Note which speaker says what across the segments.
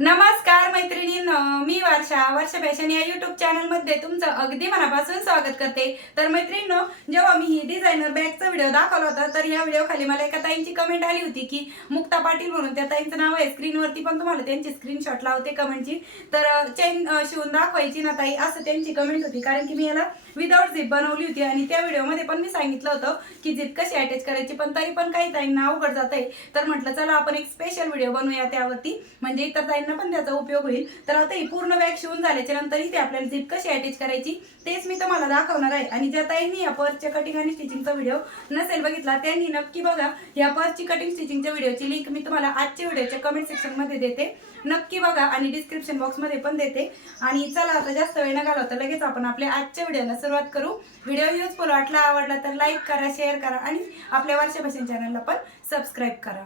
Speaker 1: नमस्कार मैत्रिणींनो मी वर्षा वर्षा फॅशन या युट्यूब चॅनलमध्ये तुमचं अगदी मनापासून स्वागत करते. तर मैत्रिणींनो जेव्हा मी ही डिझायनर बॅगचा व्हिडिओ दाखवला होता तर या व्हिडिओ खाली मला एका ताईंची कमेंट आली होती की मुक्ता पाटील म्हणून. त्या ताईंचं नाव आहे स्क्रीनवरती पण तुम्हाला त्यांची स्क्रीनशॉट लावते कमेंटची तर चेन शिवून दाखवायची ना ताई असं त्यांची कमेंट होती. कारण की मी याला विदाऊट झिप बनवली होती. आणि त्या व्हिडिओमध्ये पण मी सांगितलं होतं की झिप कशी अटॅच करायची पण तरी पण काही ताईंना अवघड जात आहे तर म्हटलं चला आपण एक स्पेशल व्हिडिओ बनवूया त्यावरती. म्हणजे इतर ताईंना पण त्याचा उपयोग होईल. तर आता ही पूर्ण बॅग शिवून झाल्याच्यानंतर इथे आपल्याला झिप कशी अटॅच करायची तेच मी तुम्हाला दाखवणार आहे. आणि ज्या ताईंनी या पर्सच्या कटिंग आणि स्टिचिंगचा व्हिडिओ नसेल बघितला त्यांनी नक्की बघा. या पर्सची कटिंग स्टिचिंगच्या व्हिडिओची लिंक मी तुम्हाला आजच्या व्हिडिओच्या कमेंट सेक्शनमध्ये देते. नक्की बघा आणि डिस्क्रिप्शन बॉक्समध्ये पण देते. आणि चला आता जास्त वेळ न घालवता लगेच आपण आपल्या आजच्या व्हिडिओला सुरुवात करू. व्हिडिओ युजफुल वाटला आवडला तर लाईक करा शेअर करा आणि आपल्या वर्षापासून चॅनलला पण सबस्क्राईब करा.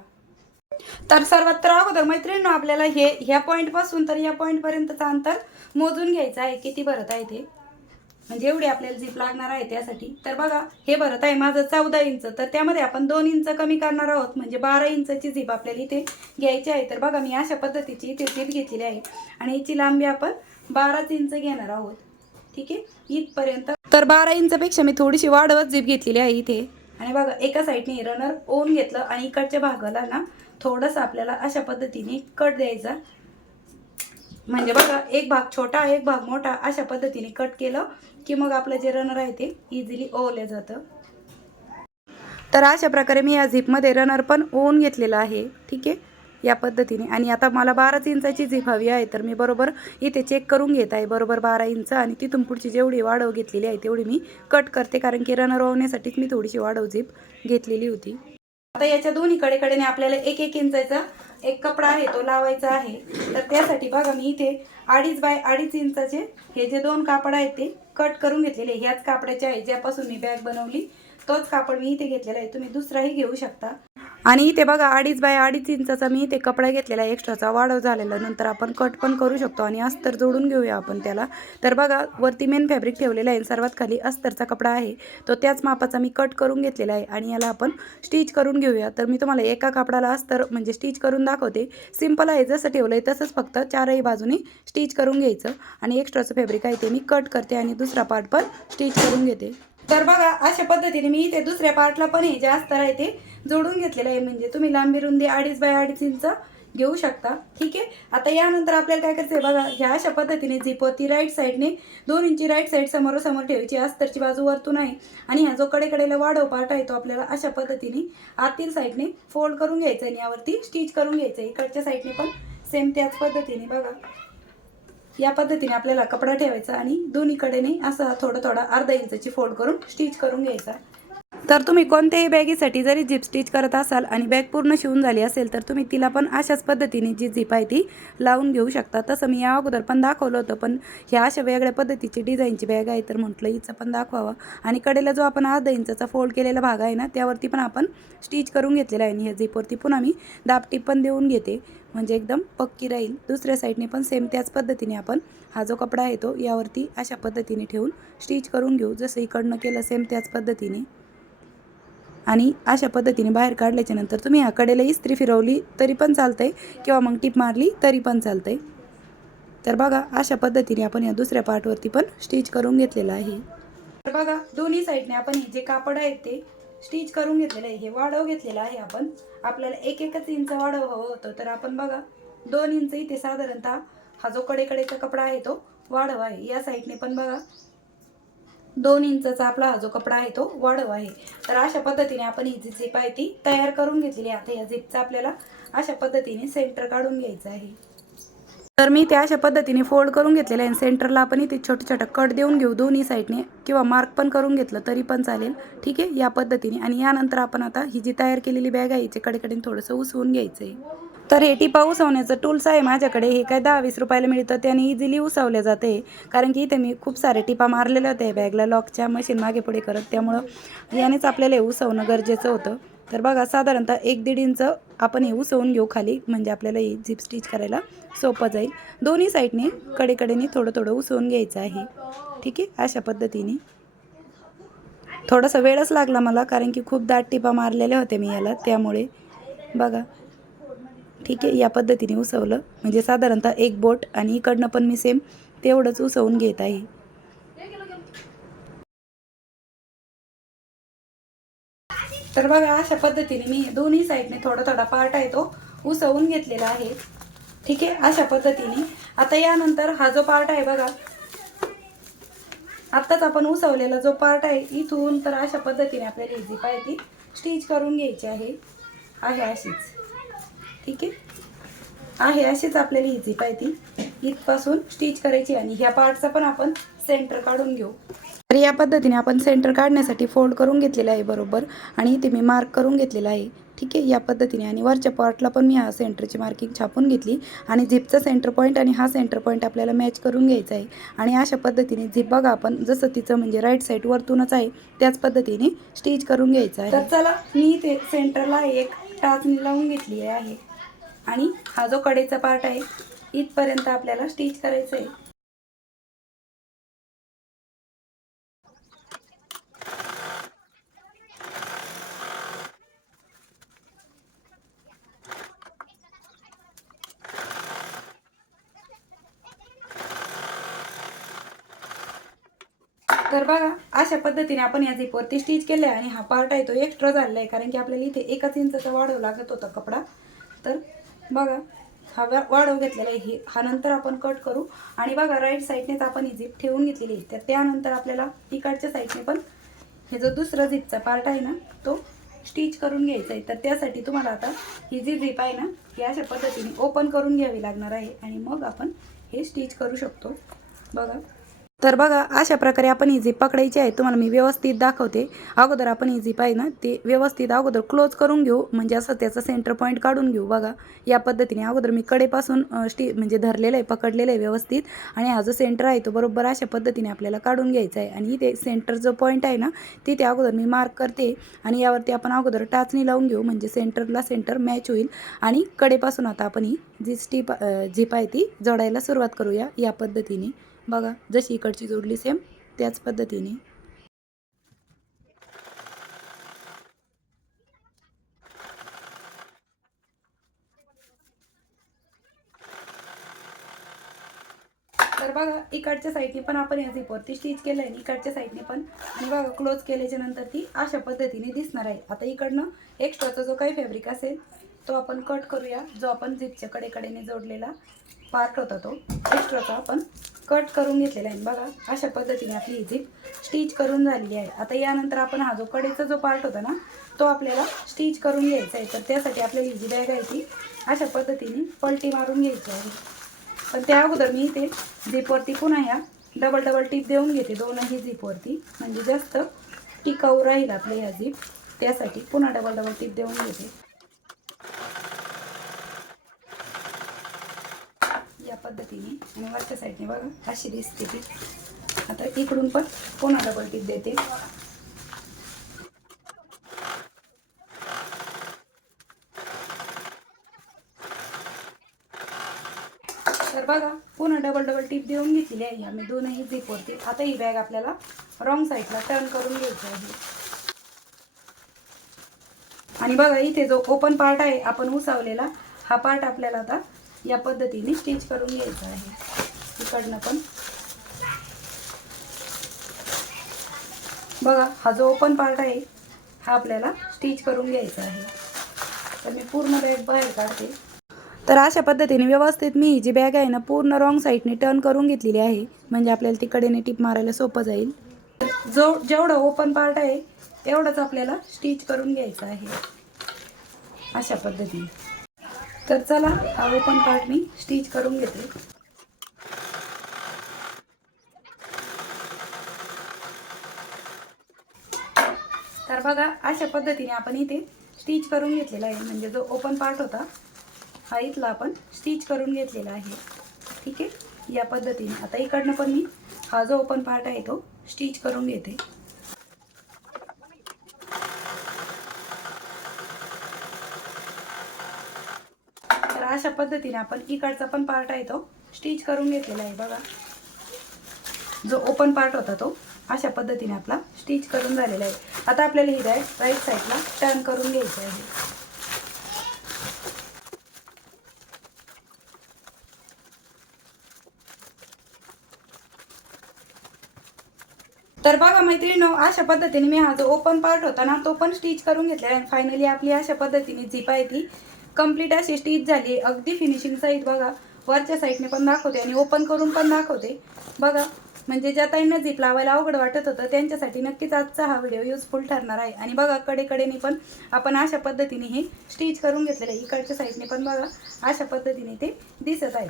Speaker 1: तर सर्वात तर अगोदर मैत्रिणींनो आपल्याला हे ह्या पॉईंटपासून तर या पॉईंट पर्यंतचं अंतर मोजून घ्यायचं आहे. किती भरत आहे ते? म्हणजे एवढी आपल्याला झीप लागणार आहे त्यासाठी. तर बघा हे भरत आहे माझं चौदा इंच. तर त्यामध्ये आपण दोन इंच कमी करणार आहोत. म्हणजे बारा इंचची झीप आपल्याला इथे घ्यायची आहे. तर बघा मी अशा पद्धतीची इथे झीप घेतलेली आहे. आणि याची लांबी आपण बाराच इंच घेणार आहोत. ठीक आहे? इथपर्यंत. तर बारा इंचपेक्षा मी थोडीशी वाढवत झीप घेतलेली आहे इथे. आणि बघा एका साईडने रनर ओन घेतलं आणि इकडच्या भागाला ना थोडंसं आपल्याला अशा पद्धतीने कट द्यायचा. म्हणजे बघा एक भाग छोटा एक भाग मोठा अशा पद्धतीने कट केलं की मग आपलं जे रनर आहे ते इझिली ओवलं जातं. तर अशा प्रकारे मी या झिपमध्ये रनर पण ओवून घेतलेलं आहे ठीक आहे? या पद्धतीने. आणि आता मला बाराच इंचाची झिप हवी आहे तर मी बरोबर इथे चेक करून घेत आहे. बरोबर बारा इंच आणि तिथून पुढची जेवढी वाढव घेतलेली आहे तेवढी मी कट करते. कारण की रनर ओवण्यासाठीच मी थोडीशी वाढव झिप घेतलेली होती. आता याच्या दोन्ही कडेकडेने आपल्याला एक एक इंचाचा एक कपडा आहे तो लावायचा आहे. तर त्यासाठी बघा मी इथे अडीच बाय अडीच इंचाचे हे जे दोन कापड आहेत ते कट करून घेतलेले. ह्याच कापडाचे आहे ज्यापासून मी बॅग बनवली तोच कापड मी इथे घेतलेला आहे. तुम्ही दुसराही घेऊ शकता. आणि इथे बघा अडीच बाय अडीच इंचाचा मी इथे कपडा घेतलेला आहे. एक्स्ट्राचा वाढव झालेला. नंतर आपण कट पण करू शकतो आणि अस्तर जोडून घेऊया आपण त्याला. तर बघा वरती मेन फॅब्रिक ठेवलेलं आहे. सर्वात खाली अस्तरचा कपडा आहे. तो त्याच मापाचा मी कट करून घेतलेला आहे. आणि याला आपण स्टिच करून घेऊया. तर मी तुम्हाला एका कापडाला अस्तर म्हणजे स्टिच करून दाखवते. सिंपल आहे. जसं ठेवलं आहे तसंच फक्त चारही बाजूने स्टिच करून घ्यायचं. आणि एक्स्ट्राचं फॅब्रिक आहे ते मी कट करते आणि दुसरा पार्ट पण स्टिच करून घेते. तर बघा अशा पद्धतीने मी इथे दुसऱ्या पार्टला पण हे जे अस्तर आहे ते जोडून घेतलेलं आहे. म्हणजे तुम्ही लांबी रुंदी अडीच बाय अडीच इंच घेऊ शकता. ठीक आहे? आता यानंतर आपल्याला काय करायचं आहे बघा ह्या अशा पद्धतीने झिप होती राईट साईडने दोन इंची राईट साईड समोरासमोर ठेवायची अस्तरची बाजू वरतून आहे. आणि ह्या जो कडेकडेला वाढव पार्ट आहे तो आपल्याला अशा पद्धतीने आतील साईडने फोल्ड करून घ्यायचा आणि यावरती स्टिच करून घ्यायचं आहे इकडच्या साईडने पण सेम त्याच पद्धतीने बघा. या पद्धतीने आपल्याला कपडा ठेवायचा आणि दोन्ही कडेने असा थोडं थोडा अर्धा इंचाची फोल्ड करून स्टिच करून घ्यायचा. तर तुम्ही कोणत्याही बॅगीसाठी जरी झिप स्टिच करत असाल आणि बॅग पूर्ण शिवून झाली असेल तर तुम्ही तिला पण अशाच पद्धतीने जी झिप आहे ती लावून घेऊ शकता. तसं मी या अगोदर पण दाखवलं होतं पण ह्या अशा वेगळ्या पद्धतीची डिझाईनची बॅग आहे तर म्हटलं हिचं पण दाखवावं. आणि कडेला जो आपण अर्धा इंचाचा फोल्ड केलेला भाग आहे ना त्यावरती पण आपण स्टिच करून घेतलेला आहे. आणि ह्या झिपवरती पुन्हा मी दापटी पण देऊन घेते. म्हणजे एकदम पक्की राहील. दुसऱ्या साईडने पण सेम त्याच पद्धतीने आपण हा जो कपडा आहे तो यावरती अशा पद्धतीने ठेवून स्टिच करून घेऊ. जसं इकडनं केलं सेम त्याच पद्धतीने. आणि अशा पद्धतीने बाहेर काढल्याच्या नंतर तुम्ही ह्या कडेला इस्त्री फिरवली तरी पण चालतंय. किंवा मग टीप मारली तरी पण चालतंय. तर बघा अशा पद्धतीने आपण या दुसऱ्या पार्टवरती पण स्टिच करून घेतलेलं आहे. तर बघा दोन्ही साईडने आपण हे जे कापड आहे ते स्टिच करून घेतलेलं आहे. हे वाढव घेतलेलं आहे आपण. आपल्याला एक एकच इंच वाढव हवं होतं. तर आपण बघा दोन इंच इथे साधारणतः हा जो कडेकडेचा कपडा आहे तो वाढव आहे. या साईडने पण बघा दोन इंचाचा आपला हा जो कपडा आहे तो वाढव आहे. तर अशा पद्धतीने आपण ही जी झिप आहे ती तयार करून घेतलेली आता या झिपचा आपल्याला अशा पद्धतीने सेंटर काढून घ्यायचं आहे. तर मी त्या अशा पद्धतीने फोल्ड करून घेतलेलं आहे. सेंटरला आपण इथे छोटे छोटे कट देऊन घेऊ. दोन्ही साईडने किंवा मार्क पण करून घेतलं तरी पण चालेल. ठीक आहे? या पद्धतीने. आणि यानंतर आपण आता ही जी तयार केलेली बॅग आहे हिचे कडेकडे थोडंसं उसवून घ्यायचं आहे तर हे टिपा उसवण्याचं टूल्स आहे माझ्याकडे. हे काय दहा वीस रुपयाला मिळतं त्याने इझिली उसवले जाते. कारण की इथे मी खूप सारे टिपा मारलेल्या होते बॅगला लॉकच्या मशीन मागे पुढे करत. त्यामुळं यानेच आपल्याला हे उसवणं गरजेचं होतं. तर बघा साधारणतः एक दीड इंच आपण हे उसवून घेऊ खाली म्हणजे आपल्याला ही झिप स्टिच करायला सोपं जाईल. दोन्ही साईडने कडेकडेने थोडं थोडं उसवून घ्यायचं आहे. ठीक आहे? अशा पद्धतीने. थोडासा वेळच लागला मला कारण की खूप दाट टिपा मारलेल्या होत्या मी याला त्यामुळे. बघा. ठीक आहे? या पद्धतीने उसवलं म्हणजे साधारणतः एक बोट आणि इकडनं पण मी सेम तेवढंच उसवून घेत आहे. तर बघा अशा पद्धतीने मी दोन्ही साईडने थोडा थोडा पार्ट आहे तो उसवून घेतलेला आहे. ठीक आहे? अशा पद्धतीने. आता यानंतर हा जो पार्ट आहे बघा आत्ताच आपण उसवलेला जो पार्ट आहे इथून तर अशा पद्धतीने आपल्याला ही झिप ती स्टिच करून घ्यायची आहे. आहे अशीच. ठीक आहे? आहे अशीच आपल्याला ही झिप ती इथपासून स्टिच करायची आणि ह्या पार्टचा पण आपण सेंटर काढून घेऊ. तर या पद्धतीने आपण सेंटर काढण्यासाठी फोल्ड करून घेतलेलं आहे बरोबर. आणि इथे मी मार्क करून घेतलेला आहे. ठीक आहे? या पद्धतीने आणि वरच्या पार्टला पण मी हा सेंटरची मार्किंग छापून घेतली. आणि झिपचा सेंटर पॉईंट आणि हा सेंटर पॉईंट आपल्याला मॅच करून घ्यायचा आहे. आणि अशा पद्धतीने झिप बघा आपण. जसं तिचं म्हणजे राईट साईड वरतूनच आहे त्याच पद्धतीने स्टिच करून घ्यायचं आहे. तर चला मी इथे सेंटरला एक टाचणी लावून घेतली आहे. आणि हा जो कडेचा पार्ट आहे इथपर्यंत आपल्याला स्टिच करायचं आहे तर बघा अशा पद्धतीने आपण या झिपवरती स्टिच केलं आहे आणि हा पार्ट आहे तो एक्स्ट्रा झालेला आहे. कारण की आपल्याला इथे एकच इंचाचा वाढव लागत होता कपडा. तर बघा हा वाढव घेतलेला आहे. हे हा नंतर आपण कट करू. आणि बघा राईट साईडनेच आपण ही झिप ठेवून घेतलेली आहे. तर त्यानंतर आपल्याला इकडच्या साईडने पण हे जो दुसरा झिपचा पार्ट आहे ना तो स्टिच करून घ्यायचा आहे. तर त्यासाठी तुम्हाला आता ही जी झिप आहे ना ही अशा पद्धतीने ओपन करून घ्यावी लागणार आहे. आणि मग आपण हे स्टिच करू शकतो. बघा. तर बघा अशा प्रकारे आपण ही झीप पकडायची आहे. तुम्हाला मी व्यवस्थित दाखवते. अगोदर आपण ही झीप आहे ना ते व्यवस्थित अगोदर क्लोज करून घेऊ. म्हणजे असं त्याचं सेंटर पॉईंट काढून घेऊ. बघा या पद्धतीने अगोदर मी कडेपासून स्टी म्हणजे धरलेलं आहे पकडलेलं आहे व्यवस्थित. आणि हा जो सेंटर आहे तो बरोबर अशा पद्धतीने आपल्याला काढून घ्यायचा आहे. आणि इथे सेंटर जो पॉईंट आहे ना तिथे अगोदर मी मार्क करते. आणि यावरती आपण अगोदर टाचणी लावून घेऊ. म्हणजे सेंटरला सेंटर मॅच होईल. आणि कडेपासून आता आपण ही जी स्टीप झीप आहे ती जोडायला सुरुवात करूया. या पद्धतीने. बघा जशी इकडची जोडली सेम त्याच पद्धतीने. तर बघा इकडच्या साईडने पण आपण या झिपवरती स्टिच केलं आहे इकडच्या साईडने पण. आणि बघा क्लोज केल्याच्यानंतर ती अशा पद्धतीने दिसणार आहे. आता इकडनं एक्स्ट्राचा जो काही फॅब्रिक असेल तो आपण कट करूया. जो आपण झिपच्या कडेकडेने जोडलेला पार्ट होता तो एक्स्ट्राचा आपण कट करून घेतलेला आहे. बघा अशा पद्धतीने आपली ही झिप स्टिच करून झालेली आहे. आता यानंतर आपण हा जो कडेचा जो पार्ट होता ना तो आपल्याला स्टिच करून घ्यायचा आहे. तर त्यासाठी आपल्याला ही जी बॅग आहे ती. अशा पद्धतीने पलटी मारून घ्यायची आहे. पण त्या अगोदर मी इथे झिपवरती पुन्हा ह्या डबल डबल टीप देऊन घेते. दोनही झिपवरती म्हणजे जास्त टिकाऊ राहील आपलं ह्या झिप त्यासाठी पुन्हा डबल डबल टीप देऊन घेते या पद्धतीने आणि वरच्या साईडने बघा अशी दिसते ती. आता इकडून पण पुन्हा डबल टीप देते? तर बघा पुन्हा डबल डबल टीप देऊन घेतलेली आहे. आम्ही दोनही झिपवरती आता ही बॅग आपल्याला रॉंग साईडला टर्न करून घ्यायची आहे. आणि बघा इथे जो ओपन पार्ट आहे आपण उसावलेला हा पार्ट आपल्याला आता या पद्धतीने स्टिच करून घ्यायचं आहे. इकडनं पण. बघा हा जो ओपन पार्ट आहे हा आपल्याला स्टिच करून घ्यायचा आहे. तर मी पूर्ण बॅग बाहेर काढते. तर अशा पद्धतीने व्यवस्थित मी ही जी बॅग आहे ना पूर्ण रॉंग साईडने टर्न करून घेतलेली आहे. म्हणजे आपल्याला तिकडेने टिप मारायला सोपं जाईल. जो जेवढं ओपन पार्ट आहे तेवढंच आपल्याला स्टिच करून घ्यायचं आहे. अशा पद्धतीने. तर चला हा ओपन पार्ट मी स्टिच करून घेते. तर बघा अशा पद्धतीने आपण इथे स्टिच करून घेतलेला आहे. म्हणजे जो ओपन पार्ट होता हा इथला आपण स्टिच करून घेतलेला आहे. ठीक आहे? या पद्धतीने. आता इकडनं पण मी हा जो ओपन पार्ट आहे तो स्टिच करून घेते. अशा पद्धतीने आपण इकडचा पण पार्ट आहे तो. स्टिच करून घेतलेला आहे बघा. जो ओपन पार्ट होता तो अशा पद्धतीने आपला स्टिच करून झालेला आहे. आता आपल्याला ही बॅग राईट साईडला टर्न करून घ्यायचं आहे. तर बघा मैत्रिणी अशा पद्धतीने मी हा जो ओपन पार्ट होता ना तो पण स्टिच करून घेतलेला आणि फायनली आपली अशा पद्धतीने जीप आहे ती. कंप्लीट अशी स्टीच झाली. आहे अगदी फिनिशिंग साईड बघा. वरच्या साईडने पण दाखवते आणि ओपन करून पण दाखवते. बघा. म्हणजे ज्या ताईंना झिप लावायला अवघड वाटत होतं त्यांच्यासाठी नक्कीच आजचा हा व्हिडिओ युजफुल ठरणार आहे. आणि बघा कडेकडेने पण आपण अशा पद्धतीने हे स्टिच करून घेतलेलं आहे. इकडच्या साईडने पण बघा अशा पद्धतीने ते दिसत आहे.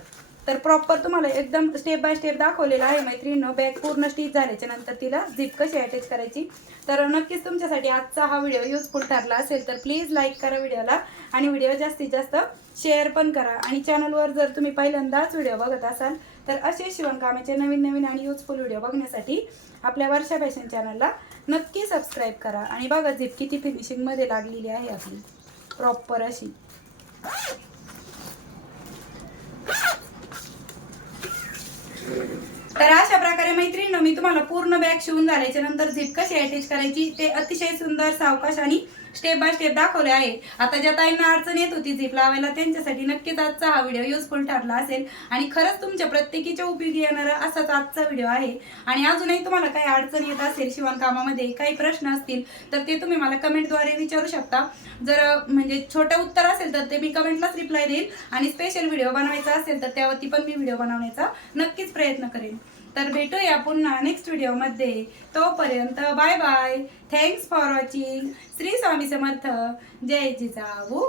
Speaker 1: तर प्रॉपर तुम्हाला एकदम स्टेप बाय स्टेप दाखवलेलं आहे मैत्रिणीनं. बॅग पूर्ण स्टिच झाल्याच्यानंतर तिला झिप कशी अटॅच करायची? तर नक्कीच तुमच्यासाठी आजचा हा व्हिडिओ युजफुल ठरला असेल तर प्लीज लाईक करा व्हिडिओला आणि व्हिडिओ जास्तीत जास्त शेअर पण करा. आणि चॅनलवर जर तुम्ही पहिल्यांदाच व्हिडिओ बघत असाल तर असे शिवणकामाचे नवीन नवीन आणि युजफुल व्हिडिओ बघण्यासाठी आपल्या वर्षा फॅशन चॅनलला नक्की सबस्क्राईब करा. आणि बघा झिप किती फिनिशिंगमध्ये लागलेली आहे आपली. प्रॉपर अशी. तर अशा प्रकारे मैत्रिणीनं मी तुम्हाला पूर्ण बॅग शिवून झाल्याच्यानंतर झिप कशी अटॅच करायची ते अतिशय सुंदर सावकाश आणि स्टेप बाय स्टेप दाखवले आहे. आता ज्या ताईंना अडचण येत होती झिप लावायला त्यांच्यासाठी नक्कीच आजचा हा व्हिडिओ युजफुल ठरला असेल. आणि खरंच तुमच्या प्रत्येकीच्या उपयोगी येणारा असाच आजचा व्हिडिओ आहे. आणि अजूनही तुम्हाला काही अडचण येत असेल शिवणकामामध्ये काही प्रश्न असतील तर ते तुम्ही मला कमेंटद्वारे विचारू शकता. जर म्हणजे छोटं उत्तर असेल तर ते मी कमेंटलाच रिप्लाय देईल. आणि स्पेशल व्हिडिओ बनवायचा असेल तर त्यावरती पण मी व्हिडिओ बनवण्याचा नक्कीच प्रयत्न करेन. तर भेटूया पुन्हा नेक्स्ट व्हिडिओमध्ये तोपर्यंत bye bye thanks for watching Shri Swami Samarth. जय जिजाऊ.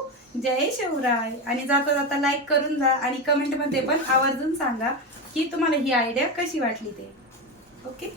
Speaker 1: जय शिवराय. आणि जाता जाता लाईक करून जा आणि कमेंटमध्ये पण आवर्जून सांगा की तुम्हाला ही आयडिया कशी वाटली ते. ओके